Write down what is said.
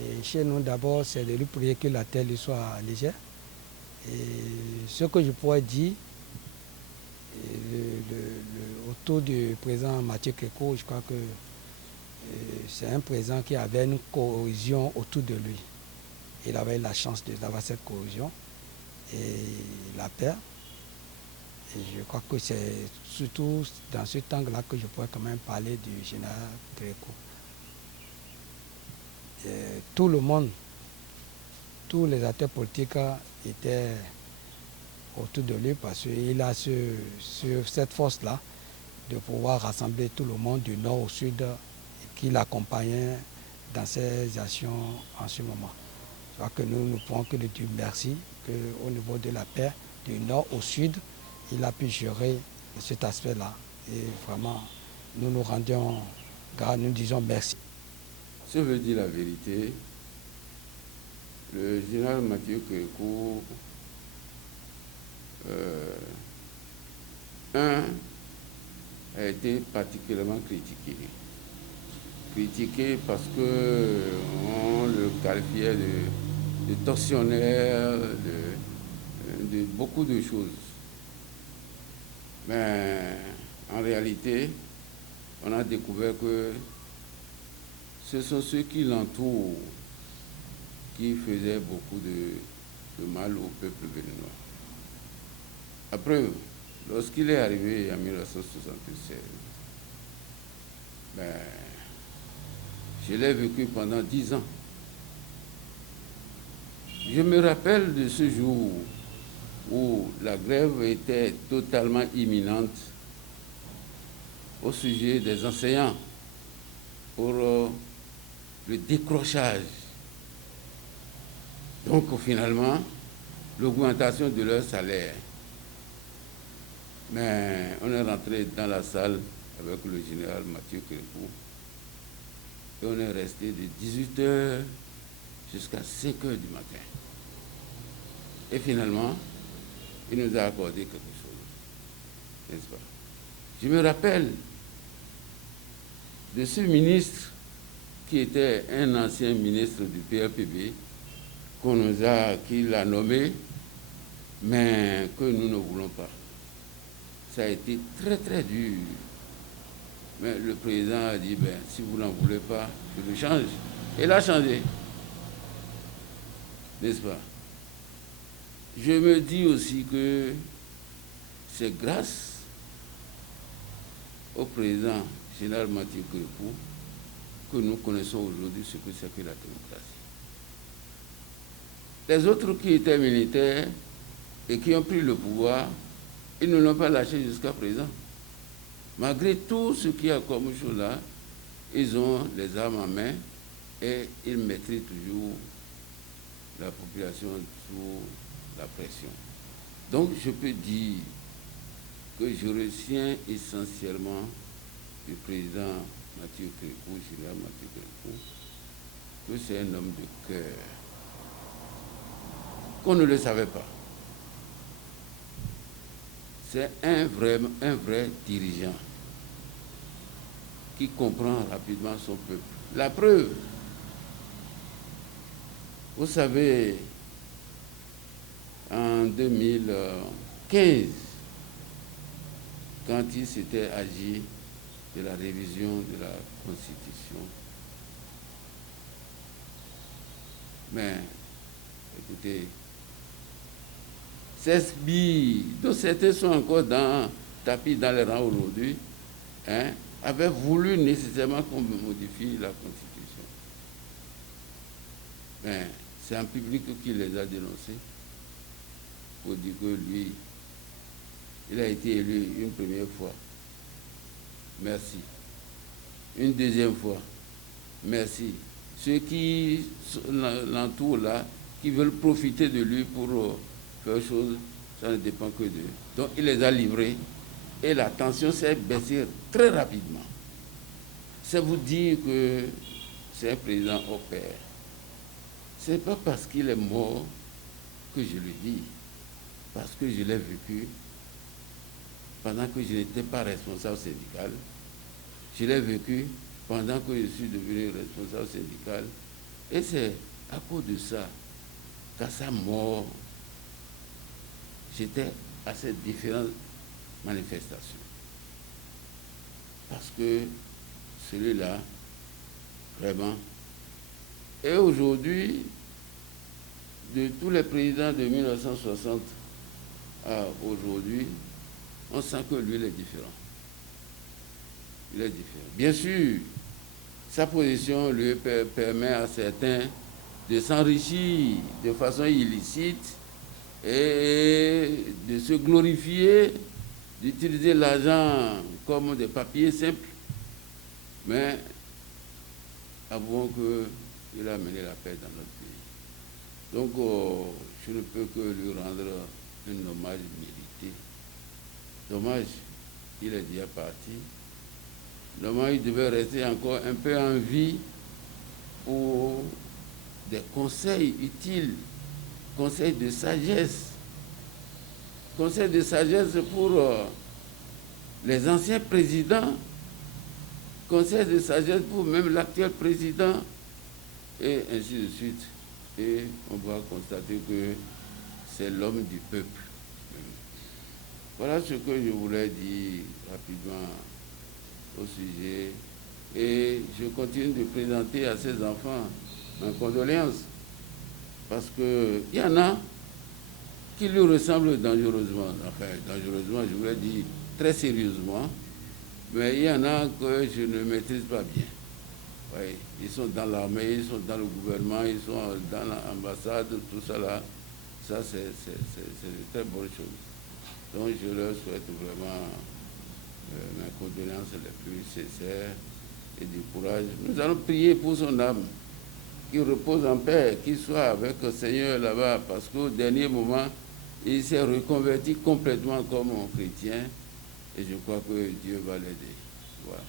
Et chez nous, d'abord, c'est de lui prier que la terre lui soit légère. Et ce que je pourrais dire, autour du président Mathieu Kékou, je crois que c'est un président qui avait une cohésion autour de lui. Il avait la chance d'avoir cette cohésion et la paix. Et je crois que c'est surtout dans ce temps-là que je pourrais quand même parler du général Kékou. Tout le monde, tous les acteurs politiques étaient autour de lui parce qu'il a cette force-là de pouvoir rassembler tout le monde du nord au sud qui l'accompagnait dans ses actions en ce moment. Je crois que nous ne pouvons que lui dire merci qu'au niveau de la paix du nord au sud, il a pu gérer cet aspect-là. Et vraiment, nous nous rendions grâce, nous disons merci. Je veux dire la vérité. Le général Mathieu Kékou, a été particulièrement critiqué. Critiqué parce qu'on le qualifiait de tortionnaire, de beaucoup de choses. Mais en réalité, on a découvert que ce sont ceux qui l'entourent qui faisaient beaucoup de mal au peuple béninois. Après, lorsqu'il est arrivé en 1976, je l'ai vécu pendant 10 ans. Je me rappelle de ce jour où la grève était totalement imminente au sujet des enseignants pour le décrochage. Donc finalement, l'augmentation de leur salaire. Mais on est rentré dans la salle avec le général Mathieu Kékou et on est resté de 18h jusqu'à 5h du matin. Et finalement, il nous a accordé quelque chose, n'est-ce pas? Je me rappelle de ce ministre qui était un ancien ministre du PRPB, qu'il a nommé, mais que nous ne voulons pas. Ça a été très très dur. Mais le président a dit, si vous n'en voulez pas, je le change. Et il a changé. N'est-ce pas? Je me dis aussi que c'est grâce au président général Mathieu Kékou que nous connaissons aujourd'hui ce que c'est que la démocratie. Les autres qui étaient militaires et qui ont pris le pouvoir, ils ne l'ont pas lâché jusqu'à présent. Malgré tout ce qu'il y a comme chose là, ils ont les armes en main et ils maîtrisent toujours la population sous la pression. Donc je peux dire que je retiens essentiellement du président Mathieu Kékou, général Mathieu Kékou, que c'est un homme de cœur, qu'on ne le savait pas. C'est un vrai dirigeant qui comprend rapidement son peuple. La preuve, vous savez, en 2015, quand il s'était agi de la révision de la Constitution, mais écoutez, ces sbires, dont certains sont encore tapis dans les rangs aujourd'hui, avaient voulu nécessairement qu'on modifie la Constitution. Mais c'est un public qui les a dénoncés pour dire que lui, il a été élu une première fois. Merci. Une deuxième fois. Merci. Ceux qui l'entourent là, qui veulent profiter de lui pour faire chose, ça ne dépend que d'eux. Donc il les a livrés et la tension s'est baissée très rapidement. C'est vous dire que c'est un président au pair. Ce n'est pas parce qu'il est mort que je le dis, parce que je l'ai vécu pendant que je n'étais pas responsable syndical. Je l'ai vécu pendant que je suis devenu responsable syndical Et c'est à cause de ça qu'à sa mort, j'étais à ces différentes manifestations. Parce que celui-là, vraiment. Et aujourd'hui, de tous les présidents de 1960 à aujourd'hui, on sent que lui, il est différent. Il est différent. Bien sûr, sa position lui permet à certains de s'enrichir de façon illicite et de se glorifier, d'utiliser l'argent comme des papiers simples. Mais avouons qu'il a mené la paix dans notre pays. Donc, je ne peux que lui rendre un hommage mérité. Dommage, il est déjà parti. Dommage, il devait rester encore un peu en vie pour des conseils utiles, conseils de sagesse. Conseils de sagesse pour les anciens présidents, conseils de sagesse pour même l'actuel président, et ainsi de suite. Et on va constater que c'est l'homme du peuple. Voilà ce que je voulais dire rapidement au sujet. Et je continue de présenter à ces enfants mes condoléances. Parce qu'il y en a qui lui ressemblent dangereusement. Enfin, dangereusement, je voulais dire très sérieusement. Mais il y en a que je ne maîtrise pas bien. Oui, ils sont dans l'armée, ils sont dans le gouvernement, ils sont dans l'ambassade, tout ça là. Ça, c'est de très bonnes choses. Donc, je leur souhaite vraiment mes condoléances les plus sincères et du courage. Nous allons prier pour son âme, qu'il repose en paix, qu'il soit avec le Seigneur là-bas, parce qu'au dernier moment, il s'est reconverti complètement comme un chrétien, et je crois que Dieu va l'aider. Voilà.